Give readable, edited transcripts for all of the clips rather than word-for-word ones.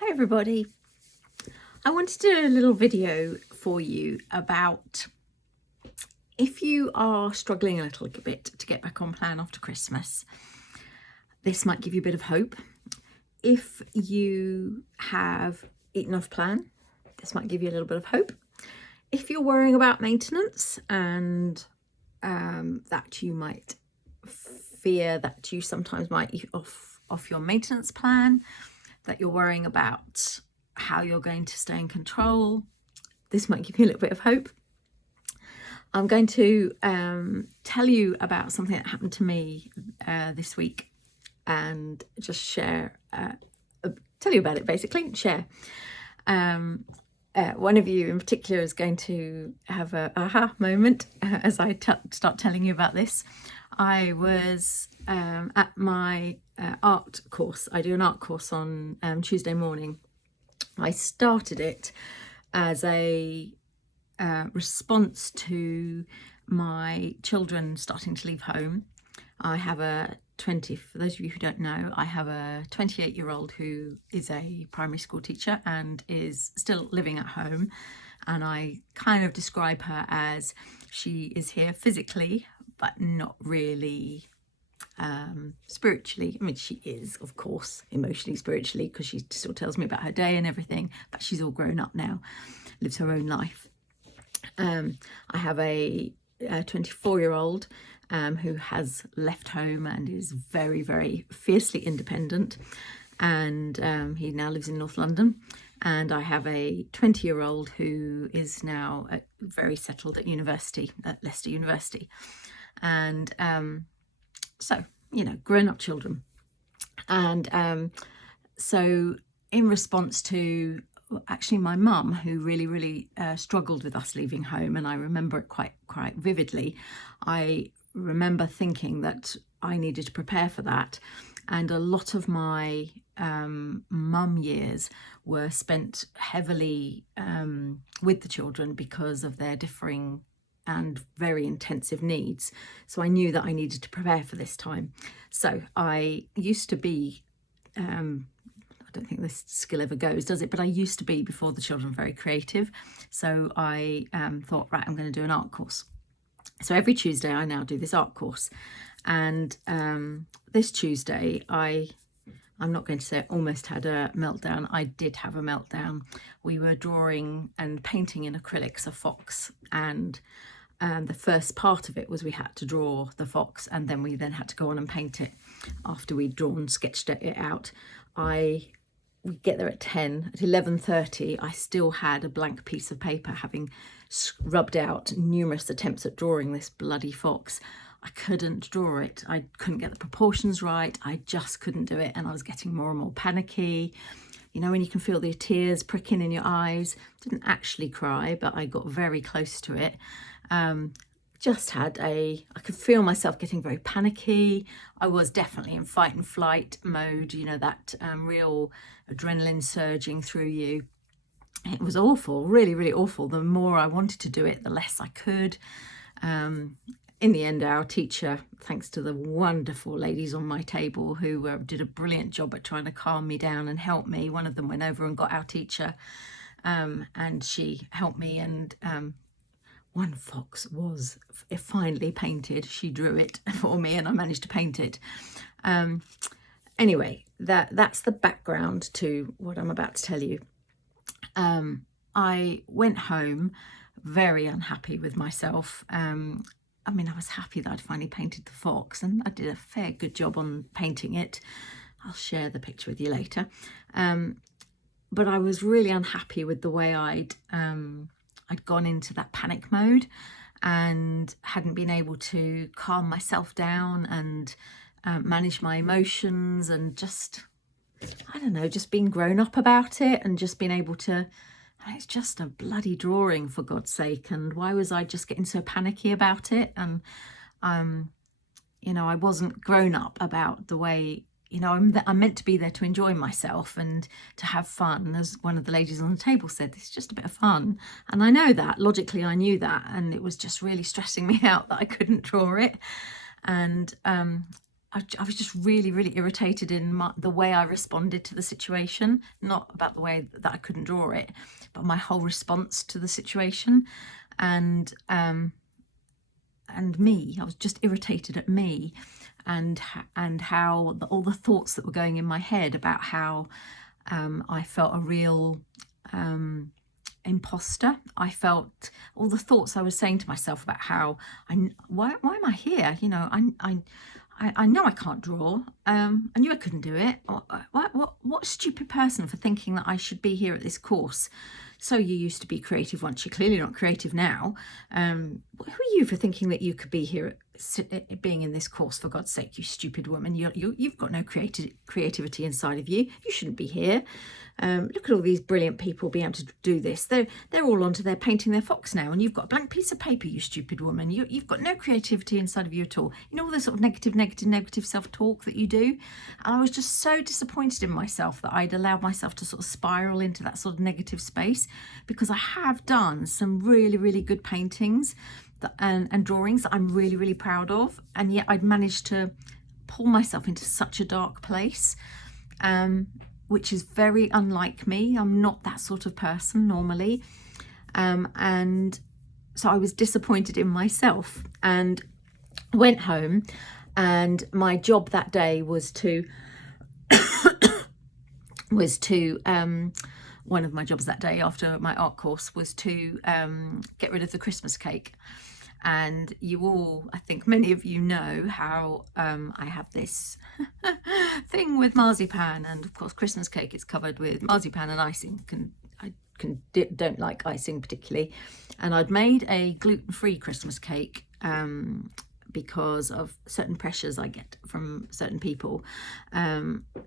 Hi everybody. I wanted to do a little video for you about if you are struggling a little bit to get back on plan after Christmas. This might give you a bit of hope. If you have eaten off plan, this might give you a little bit of hope. If you're worrying about maintenance and that you might fear that you sometimes might eat off your maintenance plan, that you're worrying about how you're going to stay in control, this might give you a little bit of hope. I'm going to tell you about something that happened to me this week and just tell you about it basically, share. One of you in particular is going to have a aha moment as I start telling you about this. I was at my art course. I do an art course on Tuesday morning. I started it as a response to my children starting to leave home. I have for those of you who don't know, I have a 28-year-old who is a primary school teacher and is still living at home. And I kind of describe her as she is here physically, but not really spiritually. I mean, she is, of course, emotionally, spiritually, because she still tells me about her day and everything, but she's all grown up now, lives her own life. I have a 24-year-old who has left home and is very, very fiercely independent, and he now lives in North London. And I have a 20-year-old who is now very settled at university, at Leicester University. And so, you know, grown-up children. And so in response to actually my mum, who really struggled with us leaving home, and I remember it quite vividly, I remember thinking that I needed to prepare for that. And a lot of my mum years were spent heavily with the children because of their differing and very intensive needs. So I knew that I needed to prepare for this time. So I used to be, I don't think this skill ever goes, does it? But I used to be, before the children, very creative. So I thought, right, I'm going to do an art course. So every Tuesday I now do this art course. And this Tuesday, I'm not going to say I almost had a meltdown. I did have a meltdown. We were drawing and painting in acrylics a fox, and the first part of it was we had to draw the fox, and then we had to go on and paint it after we'd sketched it out. We get there at 10. At 11:30, I still had a blank piece of paper, having rubbed out numerous attempts at drawing this bloody fox. I couldn't draw it. I couldn't get the proportions right. I just couldn't do it. And I was getting more and more panicky. You know, when you can feel the tears pricking in your eyes. Didn't actually cry, but I got very close to it. I could feel myself getting very panicky. I was definitely in fight and flight mode, you know, that real adrenaline surging through you. It was awful, really awful. The more I wanted to do it, the less I could. In the end, our teacher, thanks to the wonderful ladies on my table who did a brilliant job at trying to calm me down and help me. One of them went over and got our teacher, and she helped me, and one fox was finally painted. She drew it for me and I managed to paint it. Anyway, that's the background to what I'm about to tell you. I went home very unhappy with myself. I mean, I was happy that I'd finally painted the fox, and I did a fair good job on painting it. I'll share the picture with you later. But I was really unhappy with the way I'd gone into that panic mode and hadn't been able to calm myself down and manage my emotions, and just, I don't know, just being grown up about it, and just being able to, it's just a bloody drawing, for God's sake, and why was I just getting so panicky about it? And you know, I wasn't grown up about the way, you know, I'm meant to be there to enjoy myself and to have fun. As one of the ladies on the table said, this is just a bit of fun. And I know that, logically I knew that, and it was just really stressing me out that I couldn't draw it. And I was just really, really irritated in the way I responded to the situation, not about the way that I couldn't draw it, but my whole response to the situation. And me, I was just irritated at me, and how all the thoughts that were going in my head about how I felt a real imposter. I felt all the thoughts I was saying to myself about how why am I here? You know, I know I can't draw. I knew I couldn't do it. What stupid person for thinking that I should be here at this course? So you used to be creative once. You're clearly not creative now. Who are you for thinking that you could be here being in this course? For God's sake, you stupid woman! You've got no creativity inside of you. You shouldn't be here. Look at all these brilliant people being able to do this. They're all onto their painting their fox now, and you've got a blank piece of paper, you stupid woman. You've got no creativity inside of you at all. You know, all the sort of negative self-talk that you do. And I was just so disappointed in myself that I'd allowed myself to sort of spiral into that sort of negative space, because I have done some really, really good paintings and drawings that I'm really, really proud of, and yet I'd managed to pull myself into such a dark place, which is very unlike me. I'm not that sort of person normally, and so I was disappointed in myself, and went home, and my job that day was to one of my jobs that day after my art course was to get rid of the Christmas cake. And you all, I think many of you know how I have this thing with marzipan, and of course Christmas cake is covered with marzipan and icing. I don't like icing particularly, and I'd made a gluten-free Christmas cake because of certain pressures I get from certain people,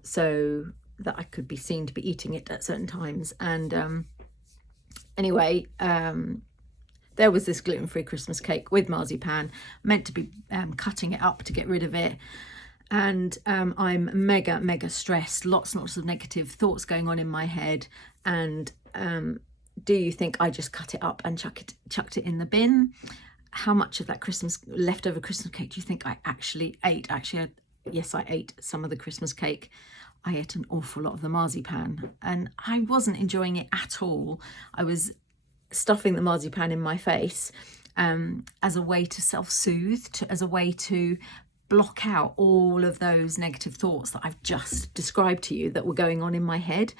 so that I could be seen to be eating it at certain times. And anyway, there was this gluten-free Christmas cake with marzipan, meant to be cutting it up to get rid of it. And I'm mega stressed, lots and lots of negative thoughts going on in my head. And do you think I just cut it up and chucked it in the bin? How much of that leftover Christmas cake do you think I actually ate? Actually, yes, I ate some of the Christmas cake. I ate an awful lot of the marzipan, and I wasn't enjoying it at all. I was stuffing the marzipan in my face as a way to self-soothe, as a way to block out all of those negative thoughts that I've just described to you that were going on in my head.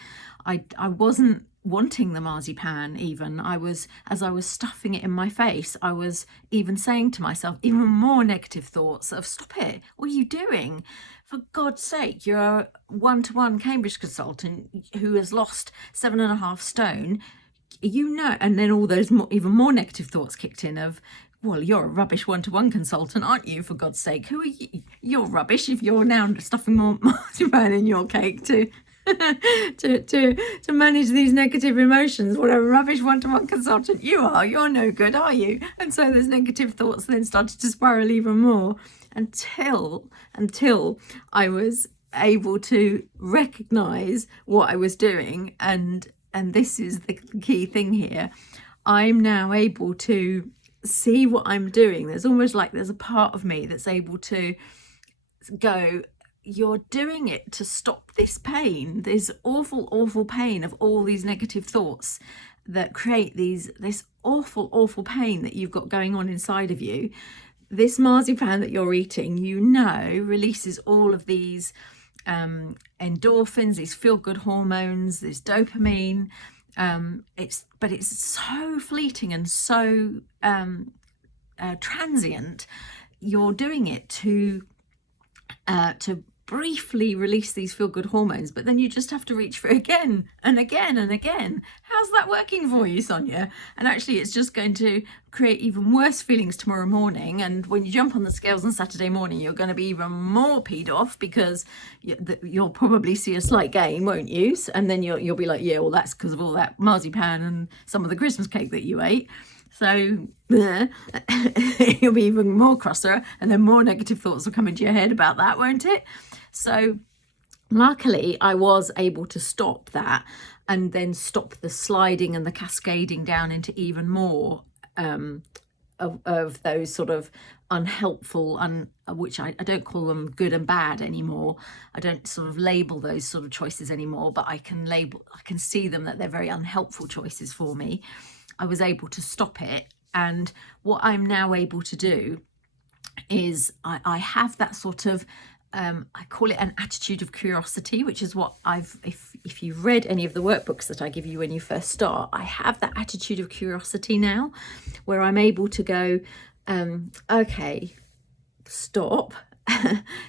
I wasn't wanting the marzipan even. As I was stuffing it in my face, I was even saying to myself even more negative thoughts of, stop it, what are you doing? For God's sake, you're a one-to-one Cambridge consultant who has lost 7.5 stone. You know, and then all those even more negative thoughts kicked in of, well, you're a rubbish one-to-one consultant, aren't you? For God's sake, who are you? You're rubbish if you're now stuffing more marzipan in your cake to manage these negative emotions. What a rubbish one-to-one consultant you are. You're no good, are you? And so those negative thoughts then started to spiral even more until I was able to recognize what I was doing. And this is the key thing here. I'm now able to see what I'm doing. There's almost like there's a part of me that's able to go, you're doing it to stop this pain, this awful pain of all these negative thoughts that create this awful pain that you've got going on inside of you. This marzipan that you're eating, you know, releases all of these endorphins, these feel-good hormones, this dopamine. It's so fleeting and so transient. You're doing it to briefly release these feel-good hormones, but then you just have to reach for it again and again and again. How's that working for you, Sonia? And actually it's just going to create even worse feelings tomorrow morning, and when you jump on the scales on Saturday morning, you're going to be even more peed off, because you'll probably see a slight gain, won't you? And then you'll be like, yeah, well, that's because of all that marzipan and some of the Christmas cake that you ate. So you'll be even more crosser, and then more negative thoughts will come into your head about that, won't it? So luckily I was able to stop that, and then stop the sliding and the cascading down into even more of those sort of unhelpful, which I don't call them good and bad anymore. I don't sort of label those sort of choices anymore, but I can see them that they're very unhelpful choices for me. I was able to stop it. And what I'm now able to do is I have that sort of, I call it an attitude of curiosity, which is what if you've read any of the workbooks that I give you when you first start, I have that attitude of curiosity now, where I'm able to go, okay, stop,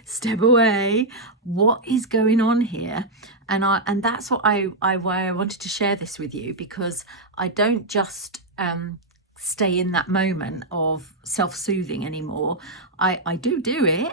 step away, what is going on here? And that's what why I wanted to share this with you, because I don't just stay in that moment of self-soothing anymore. I do it,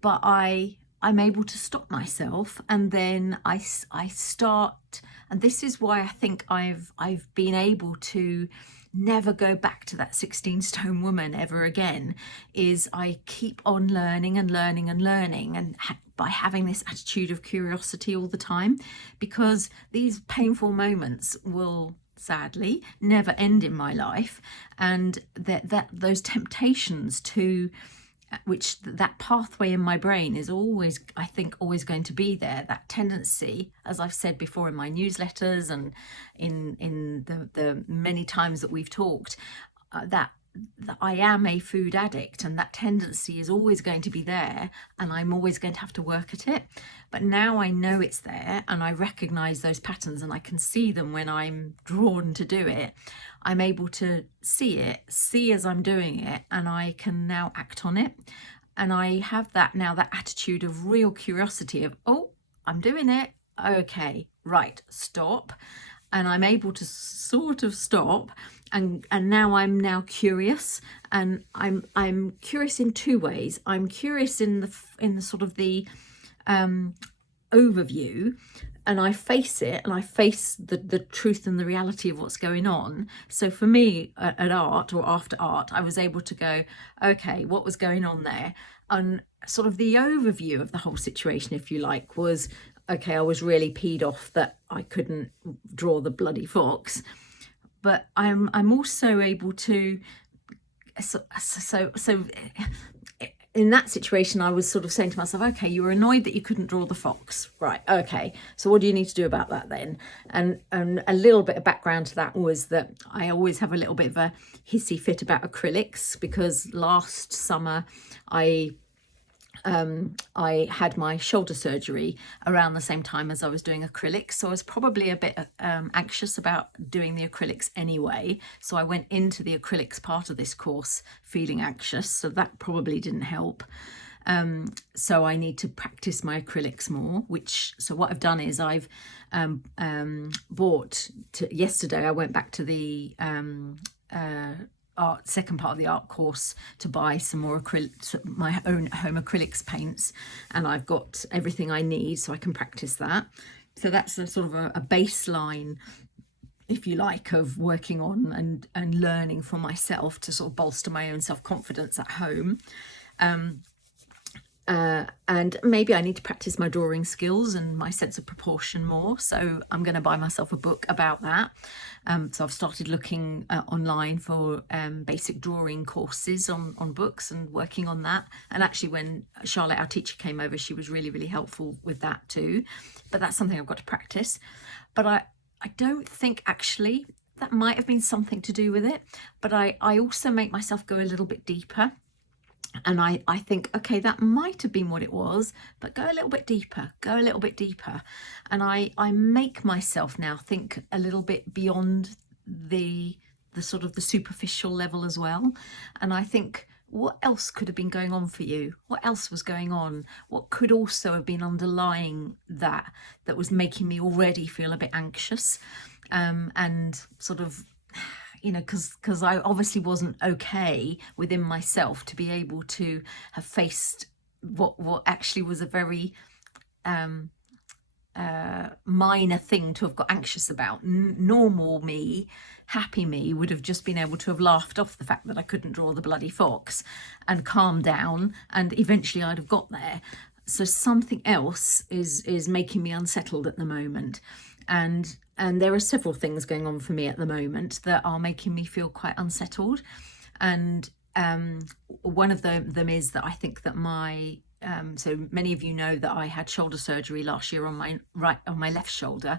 but I'm able to stop myself, and then I start, and this is why I think I've been able to never go back to that 16 stone woman ever again, is I keep on learning and learning and learning, and by having this attitude of curiosity all the time, because these painful moments will sadly never end in my life, and that those temptations to, which that pathway in my brain is always, I think, always going to be there. That tendency, as I've said before in my newsletters and in the many times that we've talked, that I am a food addict, and that tendency is always going to be there, and I'm always going to have to work at it. But now I know it's there, and I recognize those patterns, and I can see them when I'm drawn to do it. I'm able to see as I'm doing it, and I can now act on it. And I have that attitude of real curiosity of, oh, I'm doing it. Okay, right, stop. And I'm able to sort of stop, and now I'm now curious, and I'm curious in two ways. I'm curious in the sort of the overview, and I face it, and I face the truth and the reality of what's going on. So for me, at art, or after art, I was able to go, okay, what was going on there? And sort of the overview of the whole situation, if you like, was, okay, I was really peed off that I couldn't draw the bloody fox, but I'm also able to, so in that situation, I was sort of saying to myself, okay, you were annoyed that you couldn't draw the fox, right? Okay, so what do you need to do about that then? And a little bit of background to that was that I always have a little bit of a hissy fit about acrylics, because last summer I had my shoulder surgery around the same time as I was doing acrylics, so I was probably a bit anxious about doing the acrylics anyway. So I went into the acrylics part of this course feeling anxious, so that probably didn't help. So I need to practice my acrylics more, so what I've done is I've yesterday I went back to the second part of the art course to buy some more my own home acrylics paints, and I've got everything I need so I can practice that. So that's a sort of a baseline, if you like, of working on and learning for myself to sort of bolster my own self-confidence at home. And maybe I need to practice my drawing skills and my sense of proportion more. So I'm going to buy myself a book about that. So I've started looking online for basic drawing courses on books and working on that. And actually, when Charlotte, our teacher, came over, she was really, really helpful with that too. But that's something I've got to practice. But I don't think actually that might have been something to do with it. But I also make myself go a little bit deeper. And I think, okay, that might have been what it was, but go a little bit deeper, And I make myself now think a little bit beyond the sort of the superficial level as well. And I think, what else could have been going on for you? What else was going on? What could also have been underlying that was making me already feel a bit anxious? And sort of, you know, because I obviously wasn't okay within myself to be able to have faced what actually was a very minor thing to have got anxious about. Normal me, happy me, would have just been able to have laughed off the fact that I couldn't draw the bloody fox and calmed down, and eventually I'd have got there. So something else is making me unsettled at the moment. And there are several things going on for me at the moment that are making me feel quite unsettled. And one of them is that I think that my so many of you know that I had shoulder surgery last year on my left shoulder,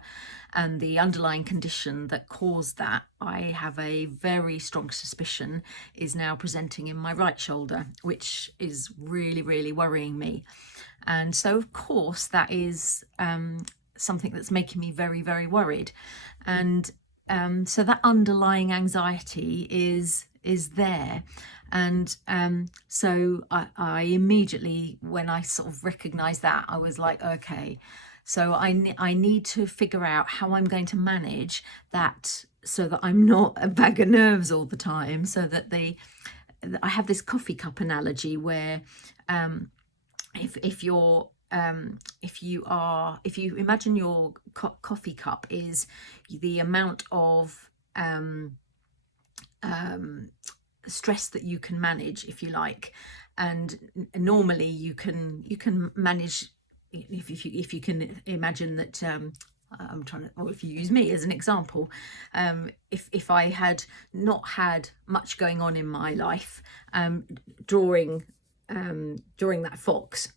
and the underlying condition that caused that, I have a very strong suspicion, is now presenting in my right shoulder, which is really, really worrying me. And so of course that is something that's making me very, very worried. And so that underlying anxiety is there. And so I immediately, when I sort of recognized that, I was like, okay, so I need to figure out how I'm going to manage that so that I'm not a bag of nerves all the time. So that I have this coffee cup analogy where if you imagine your coffee cup is the amount of stress that you can manage, if you like, and normally you can manage, if you can imagine that I'm trying to, or if you use me as an example, if I had not had much going on in my life, drawing that fox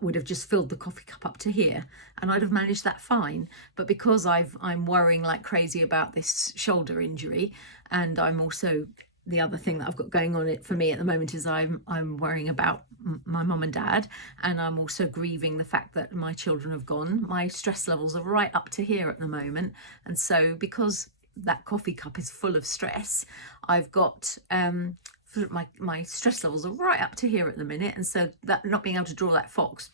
would have just filled the coffee cup up to here, and I'd have managed that fine. But because I'm worrying like crazy about this shoulder injury, and I'm also, the other thing that I've got going on for me at the moment is I'm worrying about my mum and dad, and I'm also grieving the fact that my children have gone. My stress levels are right up to here at the moment, and so because that coffee cup is full of stress, I've got my stress levels are right up to here at the minute, and so that not being able to draw that fox,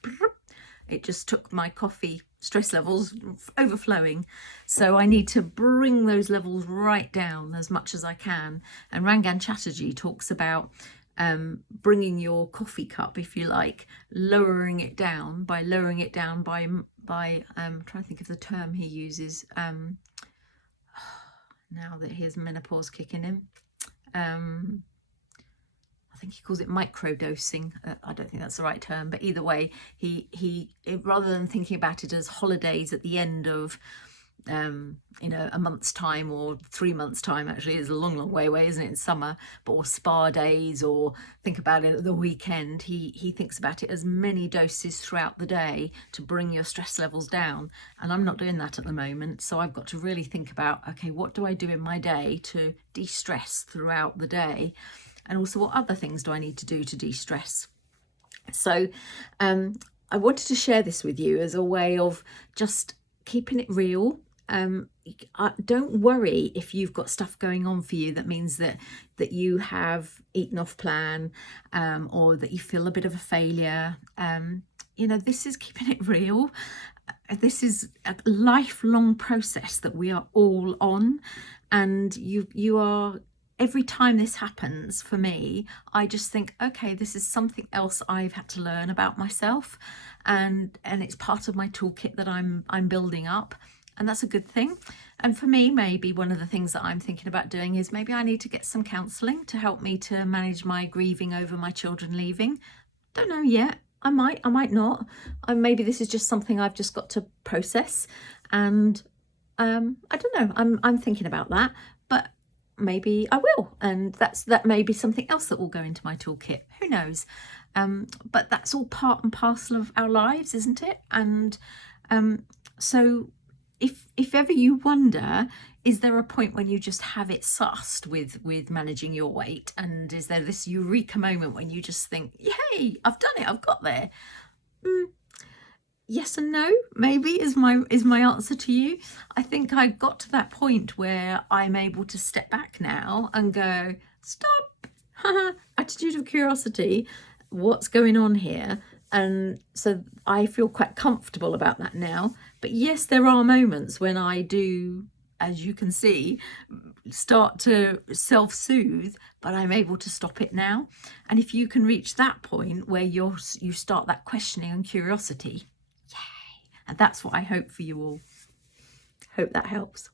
it just took my coffee stress levels overflowing. So I need to bring those levels right down as much as I can. And Rangan Chatterjee talks about bringing your coffee cup, if you like, lowering it down by I'm trying to think of the term he uses now that his menopause kicking in. I think he calls it microdosing. I don't think that's the right term, but either way, he rather than thinking about it as holidays at the end of a month's time or 3 months time, actually it's a long way away, isn't it, in summer, but or spa days, or think about it at the weekend, he thinks about it as many doses throughout the day to bring your stress levels down. And I'm not doing that at the moment, so I've got to really think about, okay, what do I do in my day to de-stress throughout the day, and also what other things do I need to do to de-stress. So I wanted to share this with you as a way of just keeping it real. Don't worry if you've got stuff going on for you that means that you have eaten off plan, or that you feel a bit of a failure. This is keeping it real. This is a lifelong process that we are all on, and you are. Every time this happens for me, I just think, okay, this is something else I've had to learn about myself, and it's part of my toolkit that I'm building up, and that's a good thing. And for me, maybe one of the things that I'm thinking about doing is maybe I need to get some counselling to help me to manage my grieving over my children leaving. Don't know yet. I might not. Maybe this is just something I've just got to process, and I don't know. I'm thinking about that, but maybe I will, and that may be something else that will go into my toolkit. Who knows? But that's all part and parcel of our lives, isn't it? And so if ever you wonder, is there a point when you just have it sussed with managing your weight, and is there this eureka moment when you just think, yay, I've done it, I've got there? Yes and no, maybe, is my answer to you. I think I got to that point where I'm able to step back now and go, stop, attitude of curiosity, what's going on here? And so I feel quite comfortable about that now. But yes, there are moments when I do, as you can see, start to self-soothe, but I'm able to stop it now. And if you can reach that point where you start that questioning and curiosity, and that's what I hope for you all. Hope that helps.